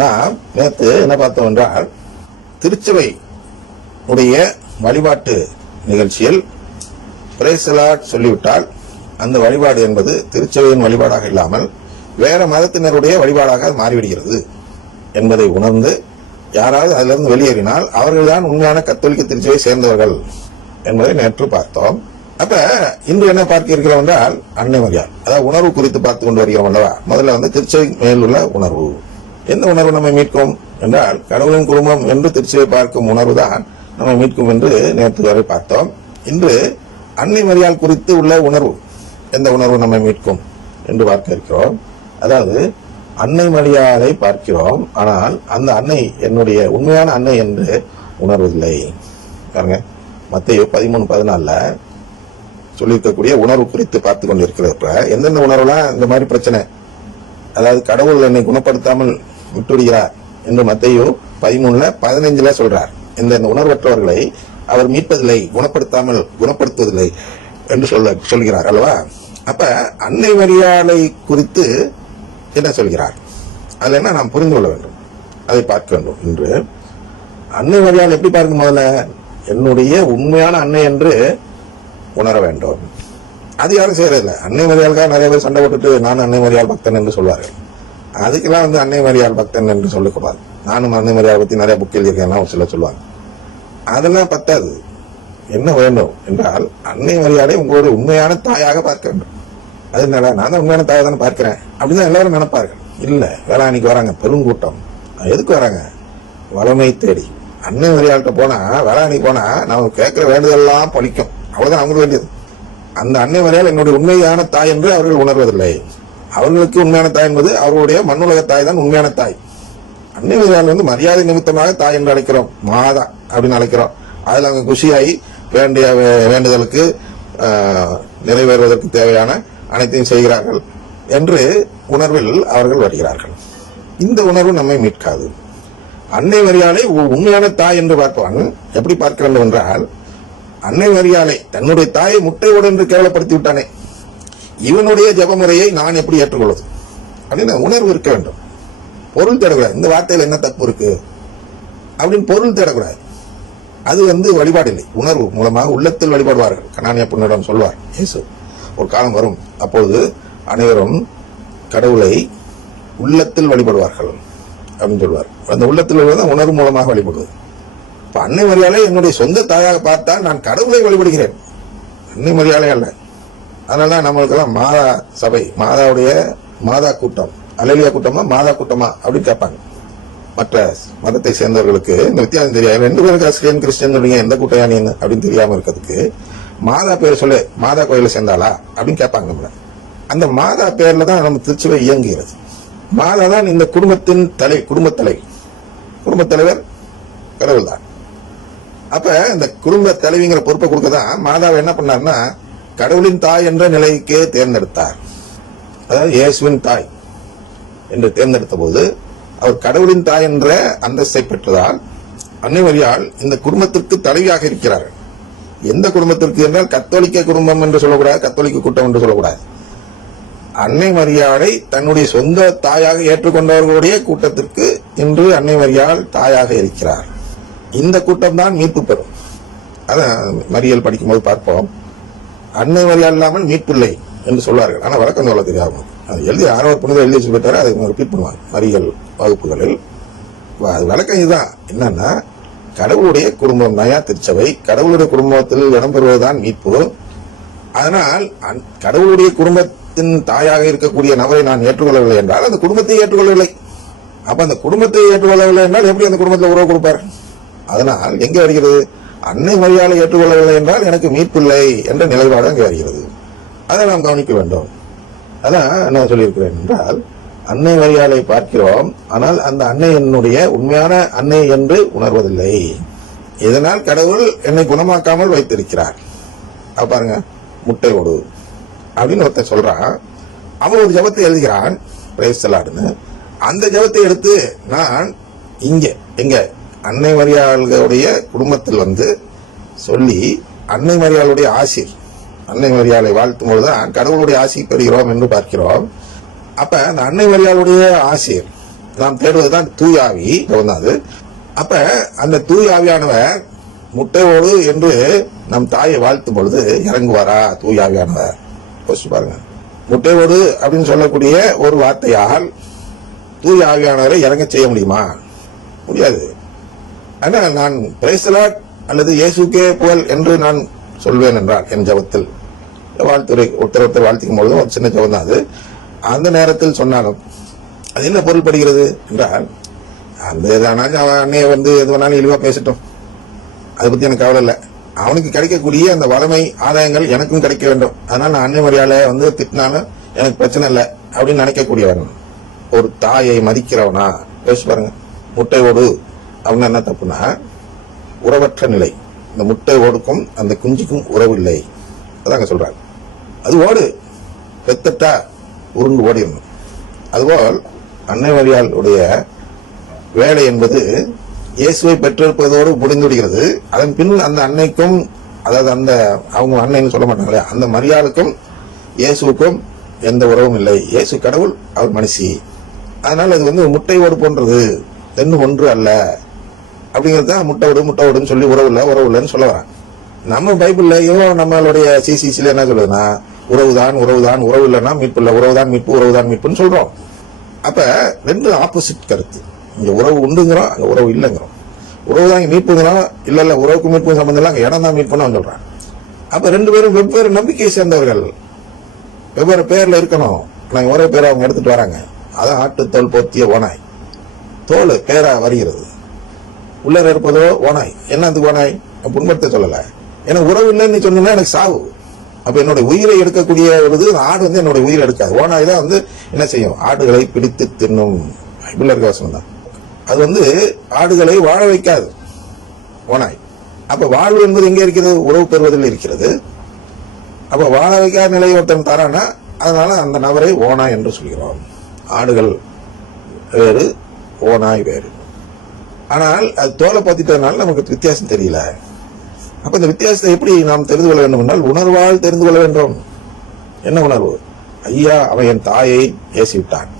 நாம் நேற்று என்ன பார்த்தோம் என்றால் திருச்சபை உடைய வழிபாட்டு நிகழ்ச்சியில் பிரேசலாட் சொல்லிவிட்டால் அந்த வழிபாடு என்பது திருச்சபையின் வழிபாடாக இல்லாமல் வேற மதத்தினருடைய வழிபாடாக அது மாறிவிடுகிறது என்பதை உணர்ந்து யாராவது அதிலிருந்து வெளியேறினால் அவர்கள்தான் உண்மையான கத்தோலிக்க திருச்சபை சேர்ந்தவர்கள் என்பதை நேற்று பார்த்தோம். அப்ப இன்று என்ன பார்க்க இருக்கிறோம் என்றால் அன்னை மரியாள் அதாவது உணர்வு குறித்து பார்த்து கொண்டு வருகிறோம் அல்லவா? முதல்ல வந்து திருச்சபை மேலுள்ள உணர்வு. எந்த உணர்வு நம்மை மீட்கும் என்றால் கடவுளின் குடும்பம் என்று திருச்சியை பார்க்கும் உணர்வு தான் நம்மை மீட்கும் என்று நேற்று வரை பார்த்தோம். இன்று அன்னை மரியாள் குறித்து உள்ள உணர்வு எந்த உணர்வு நம்மை மீட்கும் என்று பார்க்க இருக்கிறோம். அதாவது அன்னை மரியாதை பார்க்கிறோம் ஆனால் அந்த அன்னை என்னுடைய உண்மையான அன்னை என்று உணர்வதில்லை. பாருங்க மத்திய பதிமூணு பதினாலுல சொல்லியிருக்கக்கூடிய உணர்வு குறித்து பார்த்து கொண்டிருக்கிறப்ப எந்தெந்த உணர்வுலாம் இந்த மாதிரி பிரச்சனை? அதாவது கடவுள் என்னை குணப்படுத்தாமல் விட்டுவிடுகிறார் என்று மத்தையோ பதிமூணுல பதினைஞ்சுல சொல்றார். இந்த உணர்வற்றவர்களை அவர் மீட்பதில்லை குணப்படுத்தாமல் குணப்படுத்துவதில்லை என்று சொல்ல சொல்கிறார் அல்லவா? அப்ப அன்னை மரியாதை குறித்து என்ன சொல்கிறார்? அதுல என்ன நாம் புரிந்து கொள்ள வேண்டும். அதை பார்க்க வேண்டும். என்று அன்னை மரியாதை எப்படி பார்க்கும் முதல்ல? என்னுடைய உண்மையான அன்னை என்று உணர வேண்டும். அது யாரும் செய்யறதில்ல. அன்னை மரியாதைக்காக நிறைய பேர் சண்டை போட்டுட்டு நான் அன்னை மரியாள் பக்தன் என்று சொல்வார்கள். அதுக்கெல்லாம் வந்து அன்னை மரியாள் பக்தன் என்று சொல்லக்கூடாது நானும் அன்னை மரியாதை பத்தி நிறைய புக் எழுதியிருக்கேன் சில சொல்லுவாங்க. அதெல்லாம் பத்தாது. என்ன வேண்டும் என்றால் அன்னை மரியாதை உங்களோட உண்மையான தாயாக பார்க்க வேண்டும். அது என்னடா நான் தான் உண்மையான தாயை தானே பார்க்கிறேன். அப்படின்னு எல்லாரும் நினைப்பார்கள். இல்ல வேளாண்மைக்கு வராங்க பெருங்கூட்டம். எதுக்கு வராங்க? வளமை தேடி. அன்னை மரியாள்கிட்ட போனா வேளாண்மைக்கு போனா நம்ம கேட்கிற வேண்டுதெல்லாம் பழிக்கும். அவ்வளவுதான் அவங்களுக்கு வேண்டியது. அந்த அன்னை மரியாதை என்னுடைய உண்மையான தாய் என்று அவர்கள் உணர்வதில்லை. அவர்களுக்கு உண்மையான தாய் என்பது அவர்களுடைய மண்ணுலக தாய் தான் உண்மையான தாய். அன்னை மரியாள் வந்து மரியாதை நிமித்தமாக தாய் என்று அழைக்கிறோம். மாதா அப்படின்னு அழைக்கிறோம். அதில் அவங்க குஷியாகி வேண்டிய வே- வேண்டுதலுக்கு நிறைவேறுவதற்கு தேவையான அனைத்தையும் செய்கிறார்கள் என்று உணர்வில் அவர்கள் வருகிறார்கள். இந்த உணர்வு நம்மை மீட்காது. அன்னை மரியாதை உ- உண்மையான தாய் என்று பார்ப்பான் எப்படி பார்க்கிறான் என்றால் அன்னை மரியாதை தன்னுடைய தாயை முட்டையோடு என்று கேவலப்படுத்தி விட்டானே இவனுடைய ஜெப முறையை நான் எப்படி ஏற்றுக்கொள்வது? அப்படின்னு உணர்வு இருக்க வேண்டும். பொருள் தேடக்கூடாது. இந்த வார்த்தையில் என்ன தப்பு இருக்கு? அப்படின்னு பொருள் தேடக்கூடாது. அது வந்து வழிபாடு இல்லை உணர்வு மூலமாக உள்ளத்தில் வழிபடுவார்கள். கணானிய புண்ணிடம் சொல்வார். இயேசு. ஒரு காலம் வரும். அப்பொழுது அனைவரும் கடவுளை உள்ளத்தில் வழிபடுவார்கள் அப்படின்னு சொல்வார். அந்த உள்ளத்தில் தான் உணர்வு மூலமாக வழிபடுவது. இப்போ அன்னை மரியாதை என்னுடைய சொந்த தாயாக பார்த்தால் நான் கடவுளை வழிபடுகிறேன். அன்னை மரியாதை அல்ல. அதனால நம்மளுக்கெல்லாம் மாதா சபை மாதாவுடைய மாதா கூட்டம் அலலியா கூட்டமா மாதா கூட்டமா அப்படின்னு கேட்பாங்க. மற்ற மதத்தை சேர்ந்தவர்களுக்கு இந்த வித்தியாசம் தெரியாது. ரெண்டு பேருக்கு ஆஸ்திரியன் கிறிஸ்டியன் சொல்றீங்க எந்த கூட்டையா நீ அப்படின்னு தெரியாம இருக்கிறதுக்கு மாதா பேர் சொல்லு மாதா கோயில சேர்ந்தாளா அப்படின்னு கேட்பாங்க நம்மள. அந்த மாதா பேர்ல தான் நம்ம திருச்சுவை இயங்குகிறது. மாதா தான் இந்த குடும்பத்தின் தலை குடும்பத் தலைவி குடும்பத் தலைவர் கடவுள் தான் அப்ப இந்த குடும்ப தலைவிங்கிற பொறுப்பை கொடுக்க தான் மாதாவை என்ன பண்ணாருன்னா கடவுளின் தாய் என்ற நிலைக்கு தேர்ந்தெடுத்தார். அதாவது இயேசுவின் தாய் என்று தேர்ந்தெடுத்த போது அவர் கடவுளின் தாய் என்ற அந்தஸ்தை பெற்றதால் அன்னை மரியாள் இந்த குடும்பத்திற்கு தலைவியாக இருக்கிறார் எந்த குடும்பத்திற்கு என்றால் கத்தோலிக்க குடும்பம் என்று சொல்லக்கூடாது கத்தோலிக்க கூட்டம் என்று சொல்லக்கூடாது. அன்னை மரியாளை தன்னுடைய சொந்த தாயாக ஏற்றுக்கொண்டவர்களுடைய கூட்டத்திற்கு இன்று அன்னை மரியாள் தாயாக இருக்கிறார். இந்த கூட்டம் தான் மீட்பு பெறும். அதான் மறியல் படிக்கும்போது பார்ப்போம். அன்னை மரியாள் இல்லாமல் மீட்பில்லை என்று சொல்வார்கள். ஆனா வழக்கம் சொல்ல தெரியாது அது எழுதி ஆரம்ப புனித எழுதி வச்சு போயிட்டாரு அதை ரிப்பீட் பண்ணுவாங்க. மறியல் வகுப்புகளில். அது வழக்கம் இதுதான். என்னன்னா கடவுளுடைய குடும்பம் நயா திருச்சபை கடவுளுடைய குடும்பத்தில் இடம்பெறுவதுதான் மீட்பு. அதனால் அந்- கடவுளுடைய குடும்பத்தின் தாயாக இருக்கக்கூடிய நபரை நான் ஏற்றுக்கொள்ளவில்லை என்றால் அந்த குடும்பத்தை ஏற்றுக்கொள்ளவில்லை. அப்ப அந்த குடும்பத்தை ஏற்றுக்கொள்ளவில்லை என்றால் எப்படி அந்த குடும்பத்தில் உறவு கொடுப்பார்? அதனால் எங்கே வருகிறது? அன்னை மரியாதை ஏற்றுக்கொள்ளவில்லை என்றால் எனக்கு மீட்பில்லை என்ற நிலைப்பாடு அங்கே வருகிறது. அதை நாம் கவனிக்க வேண்டும். அதான் நான் சொல்லியிருக்கிறேன் என்றால் அன்னை மரியாதை பார்க்கிறோம் ஆனால் அந்த அன்னை என்னுடைய உண்மையான அன்னை என்று உணர்வதில்லை. இதனால் கடவுள் என்னை குணமாக்காமல் வைத்திருக்கிறார். பாருங்க முட்டை ஓடு. அப்படின்னு ஒருத்தன் சொல்றான். அவன் ஒரு ஜபத்தை எழுதுகிறான். பிரேசலாடுன்னு அந்த ஜபத்தை எடுத்து நான் இங்க எங்க? அன்னை மரியாளுடைய குடும்பத்தில் வந்து சொல்லி அன்னை மரியாளுடைய ஆசிர் அன்னை மரியாதை வாழ்த்தும் பொழுதுதான் கடவுளுடைய ஆசி பெறுகிறோம் என்று பார்க்கிறோம். அப்ப அந்த அன்னை மரியாளுடைய ஆசிர் நாம் தேடுவதுதான் தூயாவி அது. அப்ப அந்த தூயாவியானவர் முட்டையோடு என்று நம் தாயை வாழ்த்தும் பொழுது இறங்குவாரா தூயாவியானவர் யோசிச்சு பாருங்க. முட்டையோடு அப்படின்னு சொல்லக்கூடிய ஒரு வார்த்தையால் தூயாவியானவரை இறங்க செய்ய முடியுமா? முடியாது. ஆனால் நான் பிரேசலாட் அல்லது இயேசுக்கே புகழ் என்று நான் சொல்வேன் என்றால் என் ஜபத்தில். வாழ்த்துறை ஒருத்தர் ஒருத்தர் வாழ்த்திக்கும் பொழுதும் ஒரு சின்ன ஜபம் தான் அது. அந்த நேரத்தில் சொன்னாலும் அது என்ன பொருள்படுகிறது என்றால் அந்த இதானாலும் அவன் அண்ணையை வந்து எது வேணாலும் இழிவாக பேசட்டும். அதை பற்றி எனக்கு கவலை இல்லை. அவனுக்கு கிடைக்கக்கூடிய அந்த வளமை ஆதாயங்கள் எனக்கும் கிடைக்க வேண்டும். அதனால் நான் அன்னை மரியாதை வந்து திட்டினாலும் எனக்கு பிரச்சனை இல்லை அப்படின்னு நினைக்கக்கூடியவன். ஒரு தாயை மதிக்கிறவனா? யோசிச்சு பாருங்க. முட்டையோடு அவங்க என்ன தப்புனா உறவற்ற நிலை. இந்த முட்டை ஓடுக்கும் அந்த குஞ்சுக்கும் உறவு இல்லை. அதாங்க சொல்றாங்க. அது ஓடு. பெத்தட்டா உருண்டு ஓடிடணும். அதுபோல் அன்னை மரியாளுடைய வேலை என்பது இயேசுவை பெற்றெடுப்பதோடு முடிந்து விடுகிறது. அதன் பின் அந்த அன்னைக்கும் அதாவது அந்த அவங்க அன்னைன்னு சொல்ல மாட்டாங்களே அந்த மரியாளுக்கும் இயேசுவுக்கும் எந்த உறவும் இல்லை. இயேசு கடவுள் அவர் மனுஷி. அதனால அது வந்து முட்டை ஓடு போன்றது. தென்னு ஒன்று அல்ல. அப்படிங்கிறது தான் முட்டை விடு முட்டை விடுன்னு சொல்லி உறவுல உறவுலன்னு உறவு இல்லைன்னு சொல்ல வரேன் நம்ம இவ்வளோ நம்மளுடைய சிசிசில என்ன சொல்லுதுன்னா உறவுதான் உறவுதான் உறவு இல்லைன்னா மீட்பு இல்லை. உறவுதான் மீட்பு உறவுதான் மீட்புன்னு சொல்றோம். அப்ப ரெண்டு ஆப்போசிட் கருத்து. இங்க உறவு உண்டுங்கிறோம் அங்க உறவு இல்லைங்கிறோம். உறவு தான் இங்க மீட்புங்கிறோம் இல்ல இல்ல உறவுக்கு மீட்பு சம்பந்தம் இல்லை அங்க இடம் தான் மீட்புன்னு அவன் சொல்றான். அப்ப ரெண்டு பேரும் வெவ்வேறு நம்பிக்கையை சேர்ந்தவர்கள். வெவ்வேறு பேர்ல இருக்கணும். நாங்க ஒரே பேரை அவங்க எடுத்துட்டு வராங்க. அதான் ஆட்டு தோல் போத்திய ஓனாய் தோல் பேரா வருகிறது. உள்ளே இருப்பதோ ஓனாய் என்ன அந்த ஓனாய் நான் புண்படுத்த சொல்லலை. ஏன்னா உறவு இல்லைன்னு சொன்னீங்கன்னா எனக்கு சாவு. அப்ப என்னோட உயிரை எடுக்கக்கூடிய ஒரு இது ஆடு வந்து என்னுடைய உயிரை எடுக்காது. ஓனாய் தான் வந்து என்ன செய்யும்? ஆடுகளை பிடித்து தின்னும். பைபிள்ல இருக்க வசனம் தான். அது வந்து ஆடுகளை வாழ வைக்காது. ஓனாய் அப்ப வாழ்வு என்பது எங்கே இருக்கிறது? உறவு பெறுவதில் இருக்கிறது. அப்ப வாழ வைக்காத நிலையை ஒருத்தன் தரானா அதனால அந்த நபரை ஓனாய் என்று சொல்கிறோம். ஆடுகள் வேறு ஓனாய் வேறு. ஆனால் அது தோலை பார்த்துட்டதுனால நமக்கு வித்தியாசம் தெரியல. அப்ப இந்த வித்தியாசத்தை எப்படி நாம் தெரிந்து கொள்ள வேண்டும் என்றால் உணர்வால் தெரிந்து கொள்ள வேண்டும். என்ன உணர்வு? ஐயா அவன் என் தாயை ஏசிவிட்டான்.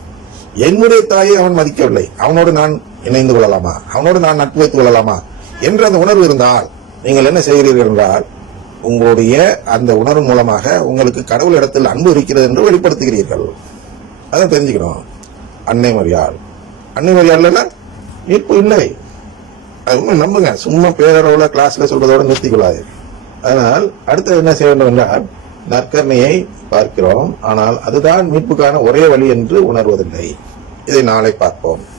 என்னுடைய தாயை அவன் மதிக்கவில்லை. அவனோடு நான் இணைந்து கொள்ளலாமா? அவனோடு நான் நட்பு வைத்துக் கொள்ளலாமா? என்ற அந்த உணர்வு இருந்தால் நீங்கள் என்ன செய்கிறீர்கள் என்றால் உங்களுடைய அந்த உணர்வு மூலமாக உங்களுக்கு கடவுள் இடத்தில் அன்பு இருக்கிறது என்று வெளிப்படுத்துகிறீர்கள். அதை தெரிஞ்சுக்கணும். அன்னை மரியாள். அன்னை மரியாள்னா மீட்பு இல்லை. அது நம்புங்க. சும்மா பேரளவுல கிளாஸ்ல சொல்றதோட நிறுத்திக் அதனால் அடுத்து என்ன செய்ய வேண்டும் என்றால் நற்கர்மையை பார்க்கிறோம். ஆனால் அதுதான் மீட்புக்கான ஒரே வழி என்று உணர்வதில்லை. இதை நாளை பார்ப்போம்.